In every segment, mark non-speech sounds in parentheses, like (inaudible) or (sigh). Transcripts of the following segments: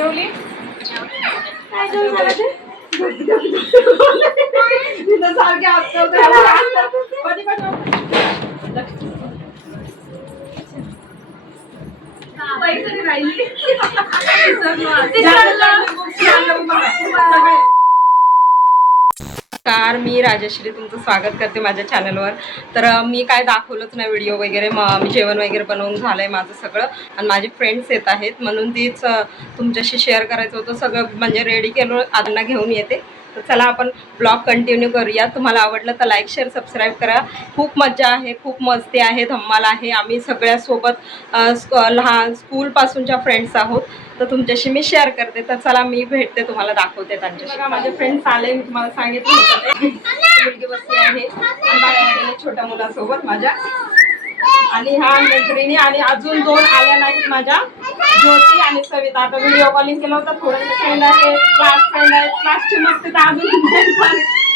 जेवली? जेवण झालं ते? तिथं सारखे हात करतोय. कधी पण बाई तरी राहिली. नमस्कार मी राजश्री तुमचं स्वागत करते माझ्या चॅनलवर तर मी काय दाखवलंच नाही व्हिडिओ वगैरे मी जेवण वगैरे बनवून झालं आहे माझं सगळं. आणि माझे फ्रेंड्स येत आहेत म्हणून तीच तुमच्याशी शेअर करायचं होतं. सगळं म्हणजे रेडी केलं आदना घेऊन येते. तर चला आपण ब्लॉग कंटिन्यू करूया. तुम्हाला आवडलं तर लाईक शेअर सबस्क्राईब करा. खूप मजा आहे खूप मस्ती आहे धम्माल आहे. आम्ही सगळ्यासोबत लहान स्कूलपासूनच्या फ्रेंड्स आहोत. तर तुमच्याशी मी शेअर करते. तर चला मी भेटते तुम्हाला दाखवते त्यांच्याशी. बघा माझे फ्रेंड्स आले मी तुम्हाला सांगितलं होतं ते. मुलगी बसली आहे. छोट्या मुलासोबत माझ्या आणि ह्या मैत्रिणी आणि अजून दोन आल्या नाहीत माझ्या. ज्योती आणि सविता. आता व्हिडिओ कॉलिंग केलं होतं. थोडंसं फ्रेंड आहे क्लास फ्रेंड आहे. क्लासची मस्ती तर अजून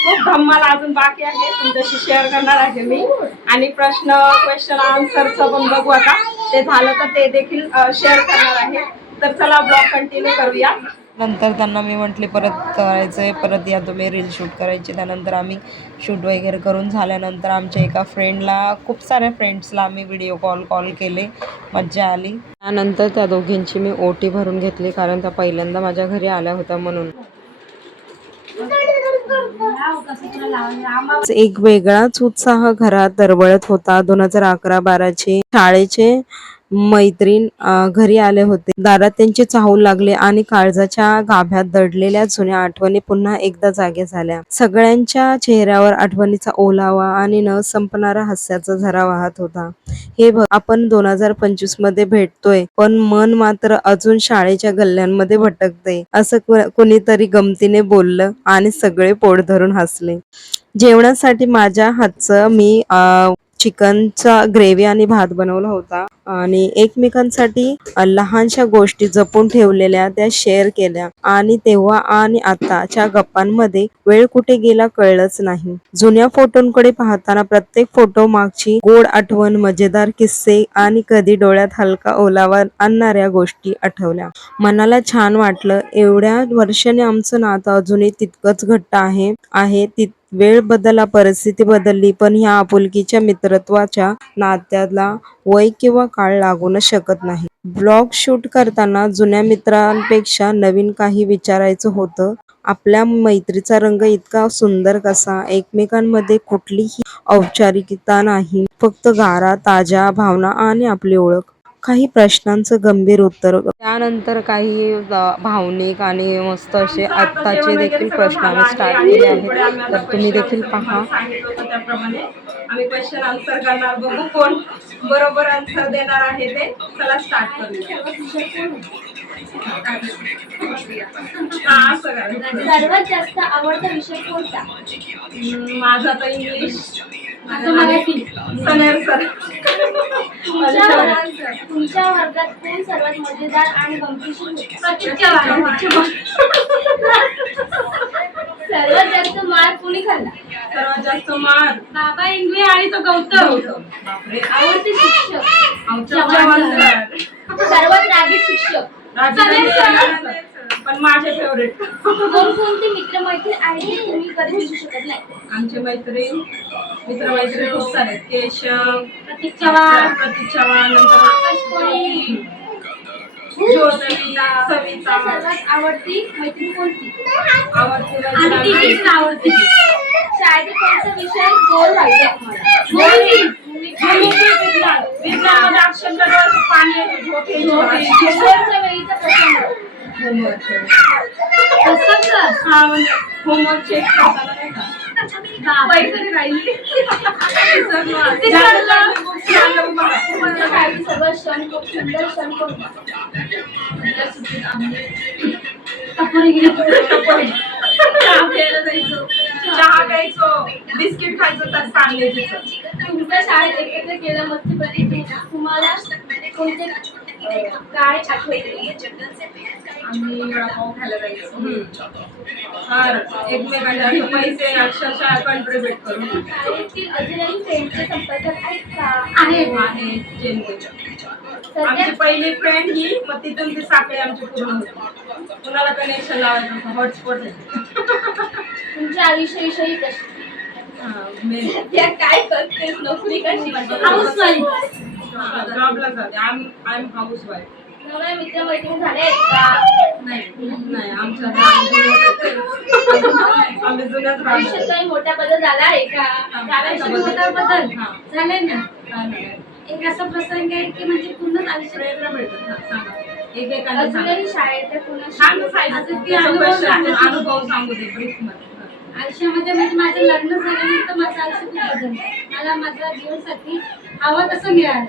खूप धम्माला अजून बाकी आहे. तुमच्याशी शेअर करणार आहे मी. आणि प्रश्न क्वेश्चन आन्सरचं पण बघू आता. ते झालं तर ते देखील शेअर करणार आहे. तर चला ब्लॉग कंटिन्यू करूया. नंतर त्यांना मी म्हटले परत करायचं आहे परत या तुम्ही रील शूट करायचे. त्यानंतर आम्ही शूट वगैरे करून झाल्यानंतर आमच्या एका फ्रेंडला खूप साऱ्या फ्रेंड्सला आम्ही व्हिडिओ कॉल कॉल केले. मज्जा आली. त्यानंतर त्या दोघींची मी ओटी भरून घेतली कारण त्या पहिल्यांदा माझ्या घरी आल्या होत्या म्हणून. एक वेगळाच उत्साह घरात दरवळत होता. दोन हजार अकरा बाराचे शाळेचे मैत्रीण घरी आले होते. दारात त्यांचे चाहू लागले आणि काळजाच्या गाभ्यात दडलेल्या जुन्या आठवणी पुन्हा एकदा जागे झाल्या. सगळ्यांच्या चेहऱ्यावर आठवणीचा ओलावा आणि न संपणारा हास्याचा झरा वाहत होता. हे बघ आपण दोन हजार पंचवीसमध्ये भेटतोय पण मन मात्र अजून शाळेच्या गल्ल्यांमध्ये भटकते असं कुणीतरी गमतीने बोललं आणि सगळे पोट धरून हसले. जेवणासाठी माझ्या हातचं मी अ चिकनचा ग्रेव्ही आणि भात बनवला होता. आणि एकमेकांसाठी लहानशा गोष्टी जपून ठेवलेल्या त्या शेअर केल्या. आणि तेव्हा आणि आताच्या गप्पांमध्ये वेळ कुठे गेला कळलंच नाही. जुन्या फोटोंकडे पाहताना प्रत्येक फोटो मागची गोड आठवण मजेदार किस्से आणि कधी डोळ्यात हलका ओलावा आणणाऱ्या गोष्टी आठवल्या. मनाला छान वाटलं. एवढ्या वर्षाने आमचं नातं अजूनही तितकंच घट्ट आहे आहे तित वेळ बदलला परिस्थिती बदलली. पण ह्या आपुलकीच्या मित्रत्वाच्या नात्याला वय किंवा काळ लागूनच शकत नाही. ब्लॉग शूट करताना जुन्या मित्रांपेक्षा नवीन काही विचारायचं होतं. आपल्या मैत्रीचा रंग इतका सुंदर कसा एकमेकांमध्ये कुठलीही औपचारिकता नाही फक्त गारा ताज्या भावना आणि आपली ओळख. काही प्रश्नांचं गंभीर उत्तर. त्यानंतर काही भावनिक आणि मस्त असे आत्ताचे देखील प्रश्न आम्ही स्टार्ट केले आहेत. तर तुम्ही देखील पहा. त्याप्रमाणे आम्ही क्वेश्चन आन्सर करणार बघू कोण बरोबर आन्सर देणार आहे ते. चला स्टार्ट करूया. हा, असं करायचं. सर्वात जास्त आवडता विषय कोणता? माझा तर इंग्लिश माझं मराठी. Snare sir. तुमच्या वर्गात तुमच्या वर्गात कोण सर्वात मजेदार आणि गमतीशीर होता? सर्वात जास्त मार कोणी खाल्ला? सर्वात जास्त मार बाबा इंगळे आणि तो गौतम बापरे आवडते शिक्षक आमच्या जवान जवान सर. सर. सर्वात रागीट शिक्षक सनेर सर. पण माझे फेवरेट कोणकोणते मित्रमैत्रीण आहे जे तुम्ही कधी विसरू शकत नाही आमचे मैत्रीण मित्रमैत्रीण खूप सारे आहेत. केशव प्रतीक चव्हाण प्रतीक चव्हाण नंतर आकाश कोळी. ज्योती सविता सर्वात आवडती मैत्रीण कोणती आवडती आणि मैत्रीण ती आमची. आवडती शाळेतील कोणता विषय विज्ञान विज्ञानमध्ये अक्षरशः पाणी. झोप. शेवटच्या वेळीचा प्रसंग. होमवर्क. चेक करताना नाही का? तरी राहिली. (laughs) सर्वात क्षण खूप सुंदर क्षण कोणता या (laughs) सुट्टीत आम्ही टपोरी गेली. चहा प्यायचो बिस्किट खायचो तर चांगले तुमच्या शाळेत एकत्र केलं मस्तीपैकी तुम्हाला कोणते काय आम्ही वडापाव खायला जायचो. फार एकमेकांच्या असं पैसे अक्षरशः कॉन्ट्रीब्युट करून. शाळेतील अजूनही फ्रेंडच्या संपर्कात आहेत का? जेमतेच्या आमची पहिली फ्रेंड ही मग तिथून ती साखळी आमची पूर्ण होती. कुणाला कनेक्शन लावायचं हॉटस्पॉट तुमच्या आयुष्याविषयी कशी? त्या काय करतेस नोकरी कशी? जॉबला जाते. आय एम हाऊस वाईफ नव्या मित्रमैत्रिणी झाल्या आहेत का? नाही नाही आमच्या आम्ही जुन्याच आयुष्यात राहतो काही मोठा बदल झाला आहे का? आयुष्यात मोठा बदल? झालंय ना. एक असा प्रसंग आहे की म्हणजे पूर्ण आयुष्य प्रेरणा मिळतात ना सांगा. एकेकाने सांगा. अजूनही शाळेतल्या कुणाशी छान सांगितलं. अजून ती त्याचं अनुभव सांगा. दे मध्ये. आयुष्यामध्ये म्हणजे माझं लग्न झाल्यानंतर माझं आयुष्य खूप बदललं. मला माझ्या जीवनसाथी हवं तसं मिळालं.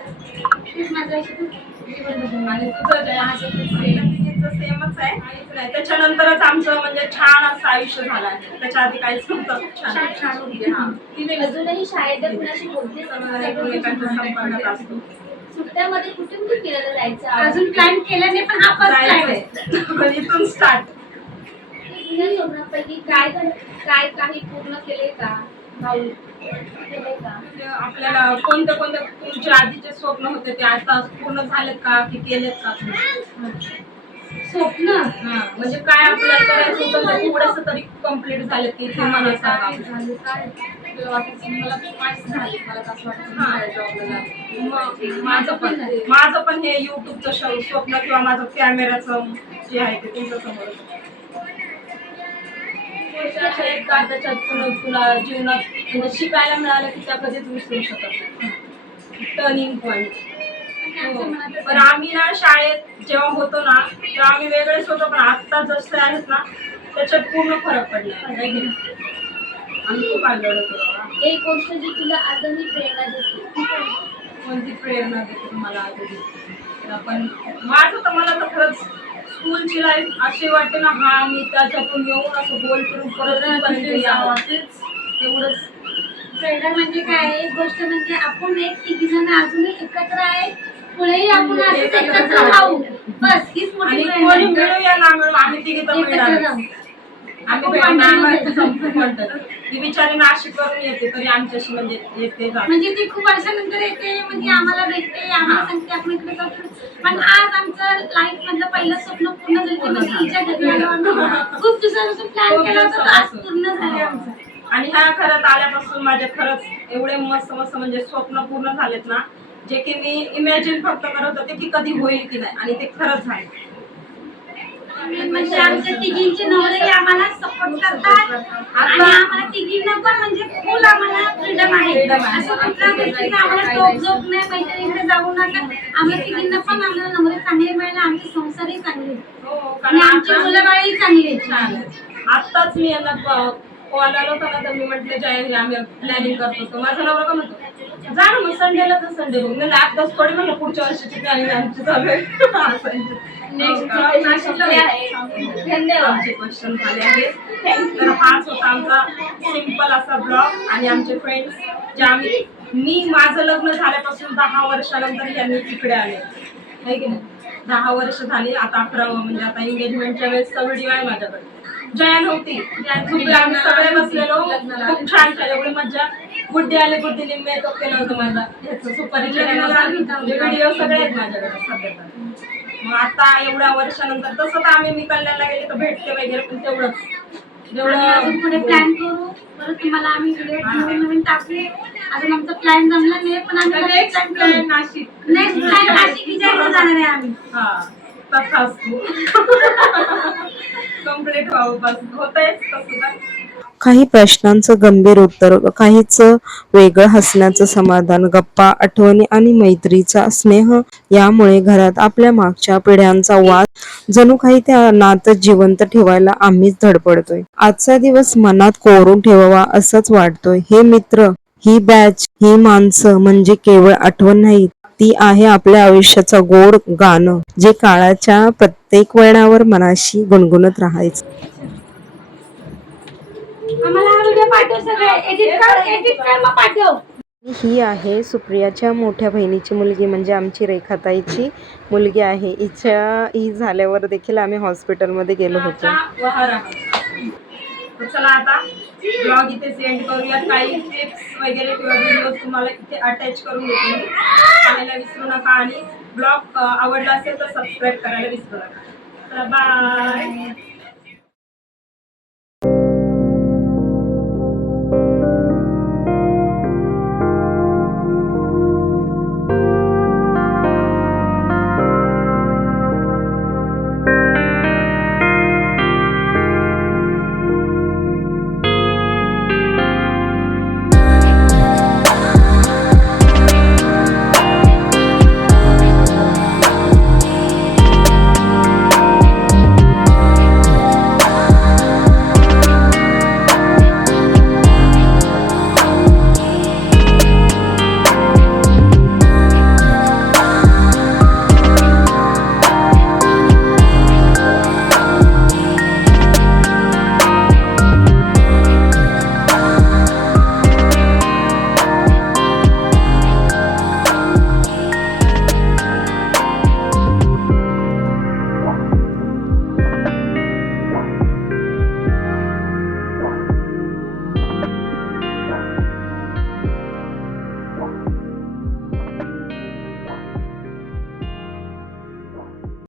तेच माझं आयुष्य खूप जीवन बदललं. आणि तुझं जे आहे ते तिचं सेमच आहे. काहीच नाही त्याच्यानंतरच आमचं म्हणजे छान असं आयुष्य झालं. आहे त्याच्या आधी काहीच नव्हतं. खूप छान. छान होते हा. अजूनही शाळेतल्या कुणाशी बोलते एकमेकांच्या संपर्कात असतो. सुट्ट्यामध्ये कुठे कुठे फिरायला जायचं? अजून प्लॅन केला नाही पण हा फर्स्ट प्लॅन आहे. जायचंय. पण इथून स्टार्ट जुन्या स्वप्नापैकी काय काय काही पूर्ण केले का? भाऊ का? आपल्याला कोणते कोणते तुमचे आधीचे स्वप्न होते ते आता पूर्ण झालेत का की केलेत का? स्वप्न? हा, म्हणजे काय आपल्याला करायचं होतं? ते थोडंसं तरी कंप्लीट झाले. की ते मला सांगा मग माझं पण माझं पण हे युट्यूबचं स्वप्न किंवा माझं कॅमेराचं जे आहे ते तुमच्यासमोर एक त्याच्यात तुला तुला जीवनात म्हणजे शिकायला मिळालं की त्या कधीच विसरू शकत नाही टर्निंग पॉईंट पण आम्ही ना शाळेत जेव्हा होतो ना तेव्हा आम्ही वेगळेच होतो पण आता जसे आहेत ना त्याच्यात पूर्ण फरक पडला की? आम्ही खूप आंदोलन होतो. एक गोष्ट जी तुला आजही प्रेरणा देते कोणती? प्रेरणा देते तुम्हाला आधी पण माझं तर मला तर खरंच स्कूलची लाईफ अशी वाटते ना हा मी त्याच्यातून येऊन असं गोल करून परत यावं. तेवढंच प्रेरणा म्हणजे काय? एक गोष्ट म्हणजे आपण एक तिघी जण अजूनही एकत्र आहे पुढेही आपण असंच एकत्र राहू. बस हीच मोठी आणि कोणी आहे. मिळूया ना मिळू आम्ही तिघी तर एकत्र मिळणार राहू. आम्ही ती बिचारी नाशिक वरून येते तरी आमच्याशी म्हणजे येते जाते. म्हणजे ती खूप वर्षानंतर येते म्हणजे आम्हाला भेटते आम्हाला सांगते आपण इकडे जातो. पण आज आमचं लाईफ मधलं पहिलं स्वप्न पूर्ण झालं ते म्हणजे हिच्या घरी आलो आम्ही. खूप दिवसापासून प्लॅन केला होता तो आज पूर्ण झाले आमचं. आणि ह्या खरंच आल्यापासून माझे खरंच एवढे मस्त मस्त म्हणजे स्वप्न पूर्ण झालेत ना जे की मी इमॅजिन फक्त करत होते की कधी होईल की नाही आणि ते खरंच झाले म्हणजे आमच्या तिघींचे नवरे आम्हाला सपोर्ट करतात. आणि आम्हाला तिघींना पण म्हणजे फुल आम्हाला फ्रीडम आहे. असं कुठल्या गोष्टीचं आम्हाला टोक जोक नाही मैत्रिणीकडे जाऊ नका. आम्हाला तिघींना पण आम्हाला नवरे चांगले मिळाले. आमचे संसारही चांगले हो आणि आमची मुलं बाळही चांगली आहे. आत्ताच मी यांना कॉल आला होता ना तर मी म्हटलं जय आम्ही प्लॅनिंग करतो. तर माझा नवरा पण होतो जा ना मग संडेला तर संडे बघ मी आत्ताच थोडी म्हणलं पुढच्या वर्षीची प्लॅनिंग आमची चालू आहे. (laughs) हो आहे. धन्यवाद. आमचे क्वेश्चन झाले आहेत. तर हाच होता आमचा सिंपल असा ब्लॉग आणि आमचे फ्रेंड्स जे आम्ही मी माझं लग्न झाल्यापासून दहा वर्षानंतर यांनी तिकडे आले. है की नाही? दहा वर्ष झाली आता अकरावं म्हणजे आता एंगेजमेंटच्या वेळेसचा व्हिडिओ आहे माझ्याकडे. जया नव्हती झुबे आम्ही सगळे बसलेलो. खूप छान छान एवढी मज्जा. गुड्डी आले गुड्डीने मेकअप केलं होतं माझा. ह्याचं सुपारीच्या व्हिडिओ सगळे आहेत माझ्याकडे. सध्या. मग आता एवढ्या वर्षानंतर तसं तर आम्ही मी कल्याणला गेले तर भेटते वगैरे पण तेवढंच. पुढे प्लॅन करू. परत तुम्हाला आम्ही नवीन नवीन टाकले. अजून आमचा प्लॅन जमला नाही पण आम्ही next plan Nashik. Next plan Nashik (laughs) जाणार आहे आम्ही. कंप्लीट व्हावं बस. तसं. तर काही प्रश्नांचं गंभीर उत्तर काहीच वेगळं हसण्याचं समाधान गप्पा आठवणी आणि मैत्रीचा स्नेह यामुळे घरात आपल्या मागच्या पिढ्यांचा वाद. जणू काही त्या नात जिवंत ठेवायला आम्हीच धडपडतोय. आजचा दिवस मनात कोरून ठेवावा असंच वाटतोय. हे मित्र ही बॅच ही माणसं म्हणजे केवळ आठवण नाही ती आहे आपल्या आयुष्याचा गोड गाणं जे काळाच्या प्रत्येक वळणावर मनाशी गुणगुणत राहायचं. आम्हाला हा व्हिडिओ पाठव सगळे. एडिट कर एडिट कर मग पाठव. ही आहे सुप्रियाच्या मोठ्या बहिणीची मुलगी म्हणजे आमची रेखाताईची मुलगी आहे. हिच्या ही झाल्यावर देखील आम्ही हॉस्पिटलमध्ये गेलो होतो. तर चला आता ब्लॉग इथे सेंड करूया काही टिप्स वगैरे किंवा व्हिडिओ तुम्हाला इथे अटॅच करून देते मी. पाहायला विसरू नका आणि ब्लॉग आवडला असेल तर सबस्क्राईब करायला विसरू नका. तर बाय